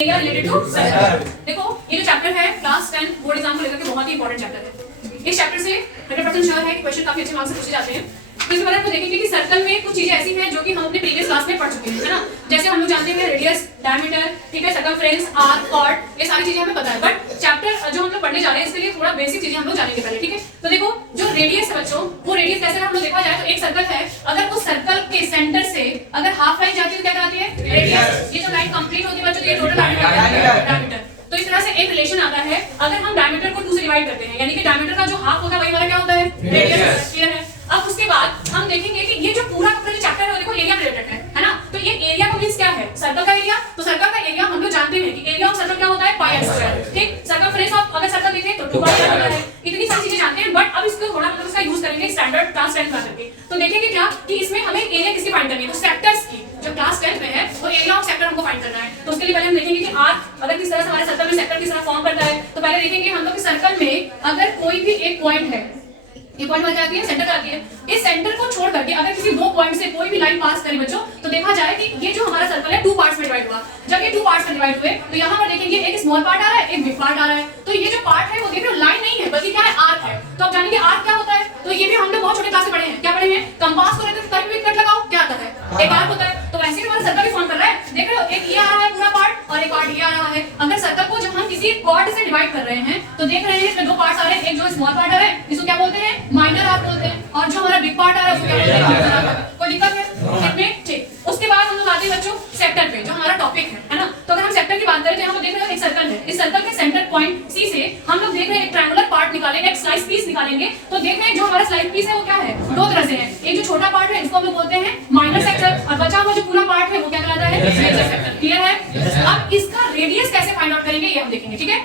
Related to circle. देखो ये जो चैप्टर है क्लास 10 बोर्ड एग्जाम को लेकर के बहुत ही इंपॉर्टेंट चैप्टर है। इस चैप्टर से 100% श्योर है कि क्वेश्चन काफी अच्छे मार्क्स से पूछे जाते हैं। तो इसके बाद हम देखेंगे कि सर्कल में कुछ चीजें ऐसी हैं जो कि हम अपने प्रीवियस क्लास में पढ़ चुके हैं, है ना। जैसे हम लोग जानते हैं रेडियस, डायमीटर, ठीक है, सर्कमफ्रेंस, आर्क, कॉर्ड, ये सारी चीजें हमें पता है। बट चैप्टर जो हम लोग पढ़ने जा रहे हैं इसके लिए थोड़ा बेसिक चीजें हम लोग जानेंगे पहले, ठीक है। तो देखो जो रेडियस है बच्चों, वो रेडियस कैसे हम लोग देखा जाए तो एक सर्कल है, अगर उस सर्कल के सेंटर से अगर हाफ लाइन जाती है तो क्या कहलाती है? रेडियस। ये जो लाइन कंप्लीट होती है बच्चों तो ये टोटल डायमीटर। तो इस तरह से एक रिलेशन आता है, अगर हम डायमीटर को 2 से डिवाइड करते हैं यानी कि डायमीटर का जो हाफ होता है वही हमारा क्या होता है? रेडियस। क्लियर है। अब उसके बाद हम देखेंगे कि ये जो पूरा जो चैप्टर है वो देखो एरिया रिलेटेड है ना। तो ये एरिया का मींस क्या है? सर्कल का एरिया। तो सर्कल का एरिया हम लोग जानते हैं कि एरिया ऑफ सर्कल क्या होता है? पाई आर स्क्वायर। ठीक। सर्कमफ्रेंस ऑफ अगर सर्कल देखें तो 2 पाई आर होता है। इतनी सारी चीजें जानते हैं, बट अब इसको थोड़ा मतलब इसका यूज करेंगे स्टैंडर्ड क्लास 10 में करके। तो देखेंगे क्या कि इसमें हमें एरिया किसकी फाइंड करनी है? तो सेक्टर्स की। जो क्लास 10 में है वो एरिया ऑफ सेक्टर हमको फाइंड करना है। तो उसके लिए पहले हम देखेंगे कि आर्क अगर किस तरह से हमारे सर्कल में सेक्टर किस तरह फॉर्म करता है। तो पहले देखेंगे हम लोग कि सर्कल में अगर कोई भी एक पॉइंट है, ये पॉइंट क्या आती है? सेंटर आती है। इस सेंटर को छोड़ करके अगर किसी 2 पॉइंट से कोई भी लाइन पास करे बच्चों तो देखा जाए कि ये जो हमारा सर्कल है 2 पार्ट्स में डिवाइड हुआ। जब ये 2 पार्ट्स में डिवाइड हुए तो यहाँ पर देखेंगे एक स्मॉल पार्ट आ रहा है, एक बिग पार्ट आ रहा है। तो ये जो पार्ट है वो देख रहे हो लाइन नहीं है बल्कि क्या है? आर्क है। तो अब जानेंगे आर्क क्या होता है। तो ये भी हम लोग बहुत छोटे क्लास में पढ़े हैं। क्या पढ़े हैं? कंपास को लेकर कहीं भी कट लगाओ क्या आता है? एक आर्क होता है। तो वैसे ही हमारा सर्कल भी फॉर्म कर रहा है। देख रहे हो एक ये आ रहा है पूरा पार्ट और एक पार्ट ये आ रहा है। अगर सर्कल को जब हम किसी कॉर्ड से डिवाइड कर रहे हैं तो देख रहे हैं इसमें 2 पार्ट्स आ रहे हैं। एक जो स्मॉल पार्ट आ रहा है इसको क्या बोलते हैं? माइनर आर्क बोलते हैं, और जो हमारा बिग पार्ट आ रहा है उसको क्या बोलते हैं? कोई दिक्कत है इसमें? ठीक। उसके बाद हम लोग आते हैं बच्चों सेक्टर पे, जो हमारा टॉपिक है ना। तो अगर हम सेक्टर की बात करें तो यहाँ पर देख रहे हो एक सर्कल है। इस सर्कल के सेंटर पॉइंट सी से हम लोग देख रहे हैं एक ट्रायंगुलर पार्ट निकालेंगे, एक स्लाइस पीस निकालेंगे। तो देख रहे हैं जो हमारा स्लाइस पीस है वो क्या है? 2 तरह से है। एक जो छोटा पार्ट है इसको हम लोग बोलते हैं माइनर सेक्टर, और बचा हुआ जो पूरा पार्ट है वो क्या कहलाता है? Major sector. क्लियर है। अब इसका रेडियस कैसे फाइंड आउट करेंगे ये हम देखेंगे, ठीक है।